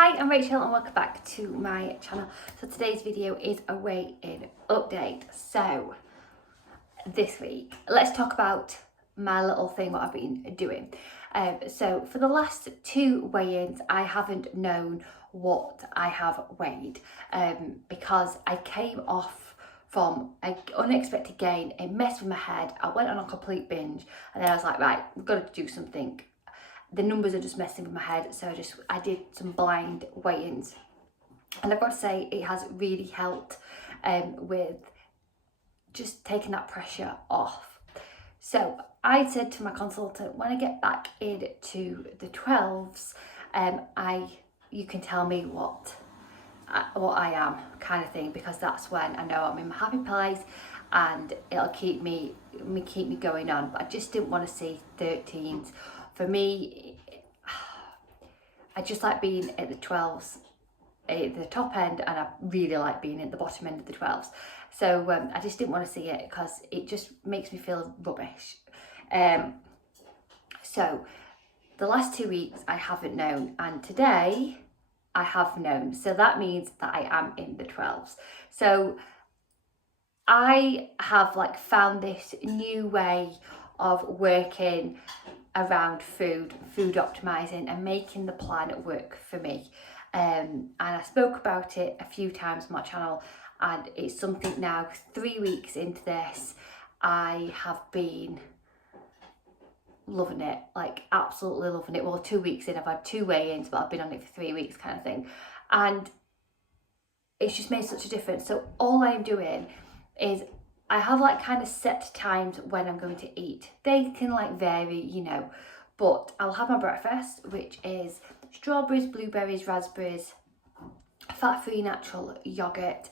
Hi, I'm Rachel and welcome back to my channel. So today's video is a weigh-in update. So this week, let's talk about my little thing, what I've been doing. So for the last two weigh-ins, I haven't known what I have weighed because I came off from an unexpected gain. It messed with my head. I went on a complete binge and then I was like, right, we've got to do something. The numbers are just messing with my head, so I did some blind weigh-ins, and I've got to say it has really helped with just taking that pressure off. So I said to my consultant, when I get back into the 12s, you can tell me what I am, kind of thing, because that's when I know I'm in my happy place and it'll keep me going on. But I just didn't want to see 13s. For me, I just like being at the 12s, at the top end, and I really like being at the bottom end of the 12s. So I just didn't want to see it because it just makes me feel rubbish. So the last 2 weeks I haven't known, and today I have known. So that means that I am in the 12s. So I have found this new way of working around food optimizing and making the plan work for me. And I spoke about it a few times on my channel, and it's something now 3 weeks into this, I have been loving it, absolutely loving it. Well, 2 weeks in, I've had 2 weigh-ins, but I've been on it for 3 weeks kind of thing. And it's just made such a difference. So all I'm doing is I have kind of set times when I'm going to eat. They can vary, but I'll have my breakfast, which is strawberries, blueberries, raspberries, fat-free natural yogurt.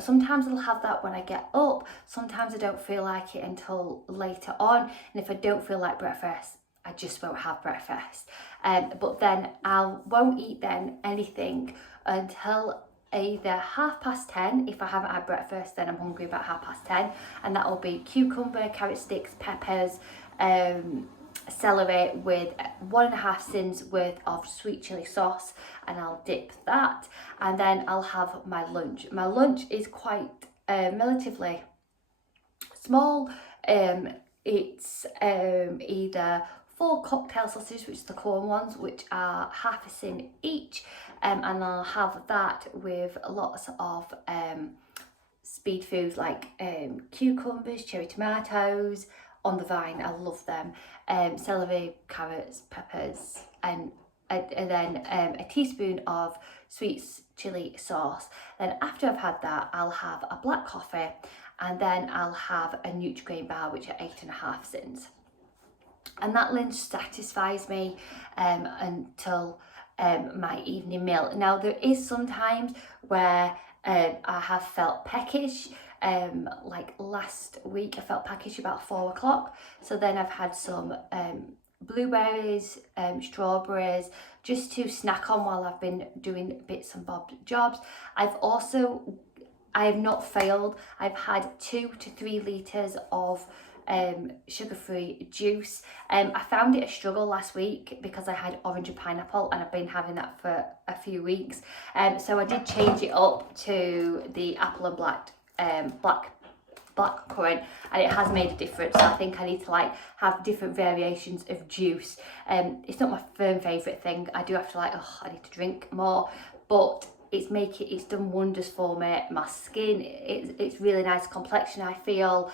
Sometimes I'll have that when I get up. Sometimes I don't feel like it until later on. And if I don't feel like breakfast, I just won't have breakfast. But then I won't eat then anything until either 10:30. If I haven't had breakfast, then I'm hungry about 10:30, and that will be cucumber, carrot sticks, peppers, celery with 1.5 sins worth of sweet chili sauce, and I'll dip that, and then I'll have my lunch. My lunch is quite relatively small. It's either 4 cocktail sausages, which are the corn ones, which are 1/2 sin each, and I'll have that with lots of speed foods like cucumbers, cherry tomatoes on the vine, I love them, celery, carrots, peppers, and then a teaspoon of sweet chili sauce. Then after I've had that, I'll have a black coffee, and then I'll have a Nutri-Grain bar, which are 8.5 sins. And that lunch satisfies me until my evening meal. Now, there is some times where I have felt peckish. Like last week I felt peckish about 4 o'clock. So then I've had some blueberries, strawberries, just to snack on while I've been doing bits and bobs jobs. I have not failed. I've had 2 to 3 litres of sugar-free juice. I found it a struggle last week because I had orange and pineapple, and I've been having that for a few weeks. So I did change it up to the apple and black currant, and it has made a difference. So I think I need to have different variations of juice. It's not my firm favourite thing. I do have to I need to drink more, but it's done wonders for me. My skin, it's really nice complexion, I feel.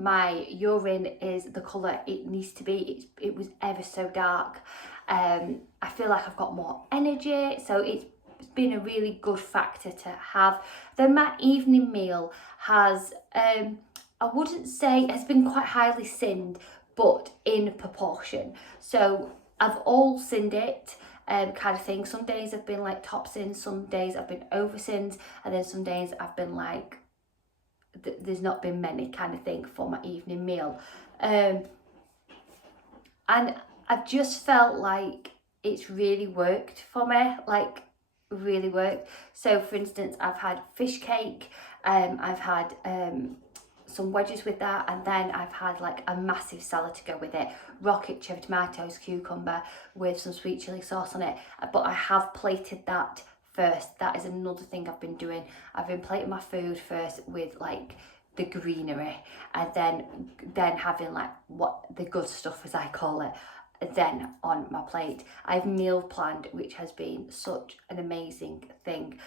My urine is the colour it needs to be. It was ever so dark. I feel like I've got more energy, so it's been a really good factor to have. Then my evening meal has, I wouldn't say has been quite highly sinned, but in proportion. So I've all sinned it, kind of thing. Some days I've been top sins, some days I've been over sins, and then some days I've been there's not been many, kind of thing, for my evening meal. And I've just felt like it's really worked for me, really worked. So for instance, I've had fish cake, I've had some wedges with that, and then I've had like a massive salad to go with it. Rocket, cherry tomatoes, cucumber with some sweet chili sauce on it. But I have plated that first. That is another thing I've been doing. I've been plating my food first with like the greenery, and then having like what the good stuff, as I call it, then on my plate. I've meal planned, which has been such an amazing thing.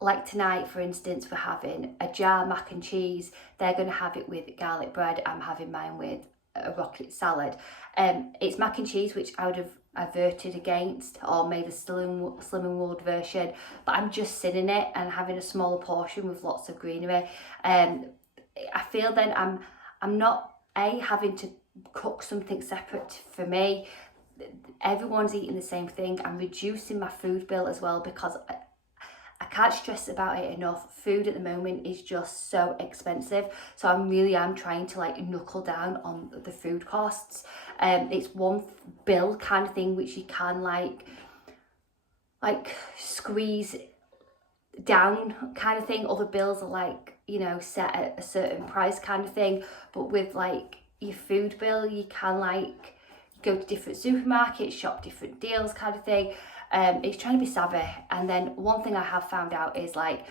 Like tonight, for instance, we're having a jar mac and cheese. They're going to have it with garlic bread. I'm having mine with a rocket salad. It's mac and cheese, which I would have averted against or made a Slimming World version, but I'm just sitting it and having a smaller portion with lots of greenery. I feel then I'm not having to cook something separate for me. Everyone's eating the same thing. I'm reducing my food bill as well, because I can't stress about it enough. Food at the moment is just so expensive. So I'm trying to like knuckle down on the food costs. It's one bill kind of thing which you can like squeeze down kind of thing. Other bills are like, you know, set at a certain price kind of thing. But with like your food bill, you can like go to different supermarkets, shop different deals kind of thing. It's trying to be savvy. And then one thing I have found out is like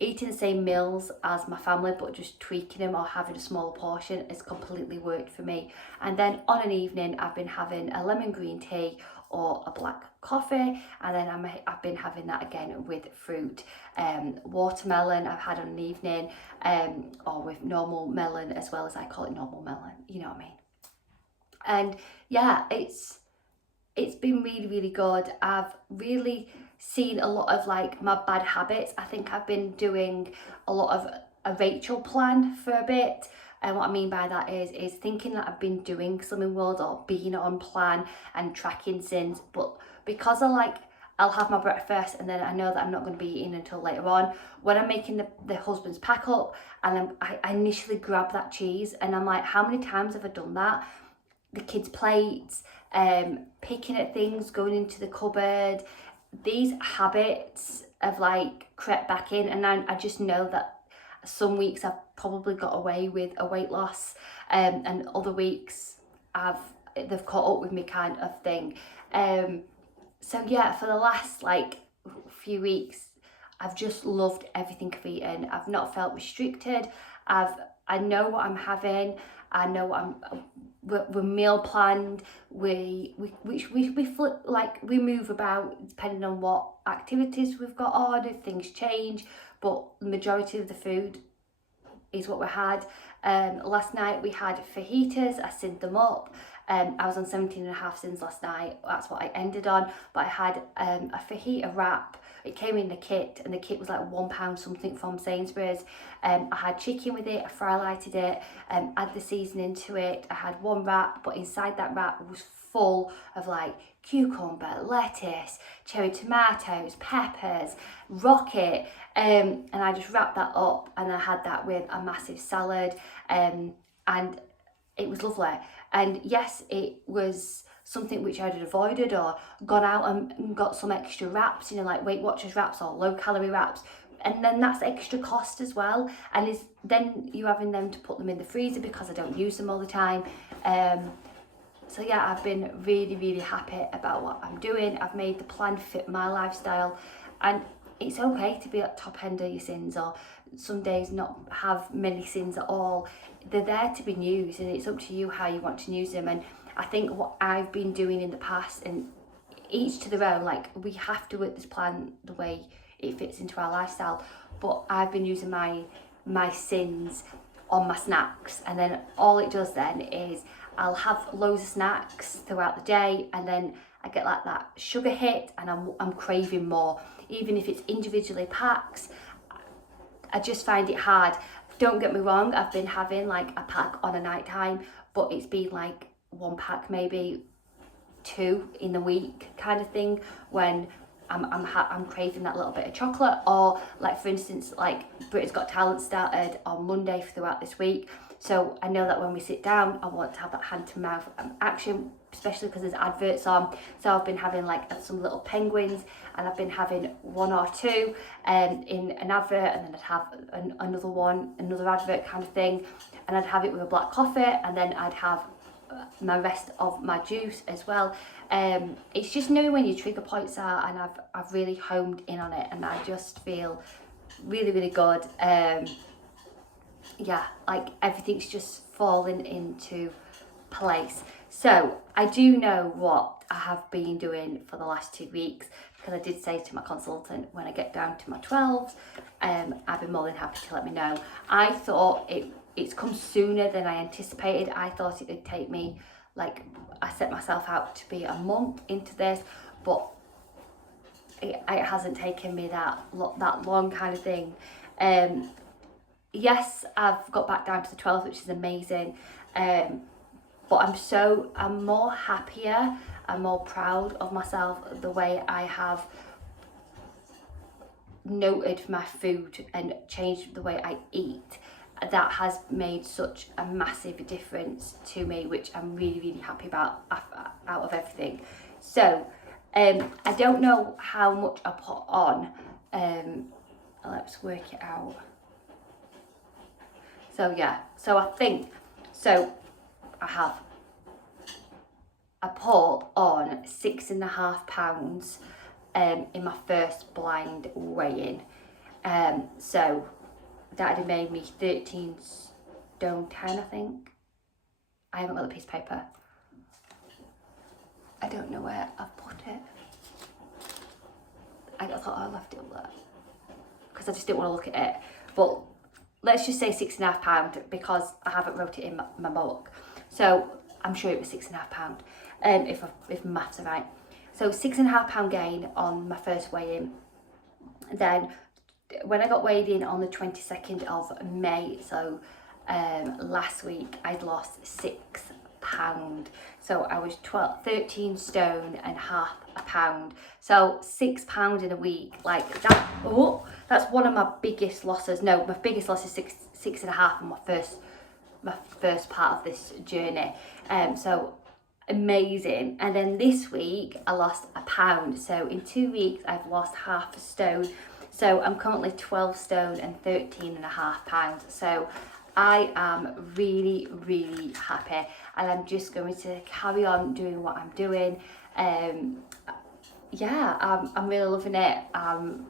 eating the same meals as my family, but just tweaking them or having a small portion has completely worked for me. And then on an evening, I've been having a lemon green tea or a black coffee, and then I've been having that again with fruit. Watermelon I've had on an evening, or with normal melon, as well, as I call it, normal melon, you know what I mean. And yeah, it's been really, really good. I've really seen a lot of like my bad habits. I think I've been doing a lot of a Rachel plan for a bit. And what I mean by that is thinking that I've been doing Slimming World or being on plan and tracking since, but because I'll have my breakfast and then I know that I'm not going to be eating until later on. When I'm making the husband's pack up, and I initially grab that cheese, and I'm like, how many times have I done that? The kids' plates, picking at things, going into the cupboard. These habits have like crept back in, and I just know that some weeks I've probably got away with a weight loss, and other weeks they've caught up with me kind of thing. So yeah, for the last like few weeks, I've just loved everything I've eaten. I've not felt restricted. I know what I'm having. I know what we're meal planned. We flip, like we move about depending on what activities we've got on, if things change, but the majority of the food is what we had. Last night we had fajitas. I sinned them up. I was on 17.5 sins last night. That's what I ended on. But I had a fajita wrap. It came in the kit, and the kit was like £1 something from Sainsbury's. I had chicken with it. I fry-lighted it. Add the seasoning to it. I had one wrap, but inside that wrap was full of like cucumber, lettuce, cherry tomatoes, peppers, rocket, and I just wrapped that up, and I had that with a massive salad, and it was lovely. And yes, it was something which I'd avoided or gone out and got some extra wraps, you know, like Weight Watchers wraps or low calorie wraps, and then that's extra cost as well, and then you're having them to put them in the freezer because I don't use them all the time. So yeah, I've been really, really happy about what I'm doing. I've made the plan fit my lifestyle, and it's okay to be at top end of your sins, or some days not have many sins at all. They're there to be used, and it's up to you how you want to use them. And I think what I've been doing in the past, and each to their own, like we have to work this plan the way it fits into our lifestyle, but I've been using my sins on my snacks, and then all it does then is I'll have loads of snacks throughout the day, and then I get like that sugar hit, and I'm craving more. Even if it's individually packs, I just find it hard. Don't get me wrong, I've been having like a pack on a night time, but it's been like one pack, maybe two in the week kind of thing, when I'm craving that little bit of chocolate. Or like for instance, like Britain's Got Talent started on Monday throughout this week, so I know that when we sit down I want to have that hand to mouth action especially because there's adverts on. So I've been having like some little penguins, and I've been having one or two in an advert, and then I'd have another advert kind of thing, and I'd have it with a black coffee, and then I'd have my rest of my juice as well. It's just knowing when your trigger points are, and I've really homed in on it, and I just feel really, really good. Yeah, like everything's just falling into place. So I do know what I have been doing for the last 2 weeks, because I did say to my consultant, when I get down to my 12s, I'd be more than happy to let me know. I thought it's come sooner than I anticipated. I thought it would take me, like, I set myself out to be a month into this, but it hasn't taken me that long kind of thing. Yes, I've got back down to the 12th, which is amazing. But I'm more happier and more proud of myself, the way I have noted my food and changed the way I eat. That has made such a massive difference to me, which I'm really, really happy about out of everything. So I don't know how much I put on. Let's work it out. So yeah, so I think, so I put on 6.5 pounds in my first blind weigh-in. So that had made me 13 stone 10, I think. I haven't got the piece of paper. I don't know where I've put it. I thought I left it up there because I just didn't want to look at it. But let's just say 6.5 pound, because I haven't wrote it in my book. So I'm sure it was 6.5 pound, if maths are right. So 6.5 pound gain on my first weigh-in. Then when I got weighed in on the 22nd of May, so last week, I'd lost 6 pound. So I was 13 stone and half a pound. So 6 pound in a week, like that. Oh, that's one of my biggest losses. No, my biggest loss is 6.5 on my first part of this journey. So amazing. And then this week I lost a pound. So in 2 weeks I've lost half a stone. So I'm currently 12 stone and 13.5 pounds. So I am really, really happy, and I'm just going to carry on doing what I'm doing. Yeah, I'm really loving it. I'm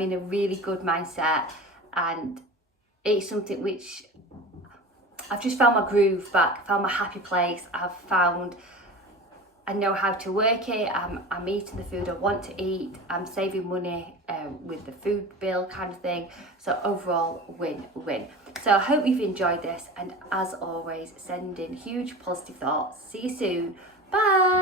in a really good mindset, and it's something which I've just found my groove back, found my happy place. I know how to work it. I'm eating the food I want to eat. I'm saving money with the food bill kind of thing. So overall, win-win. So I hope you've enjoyed this, and as always, send in huge positive thoughts. See you soon. Bye.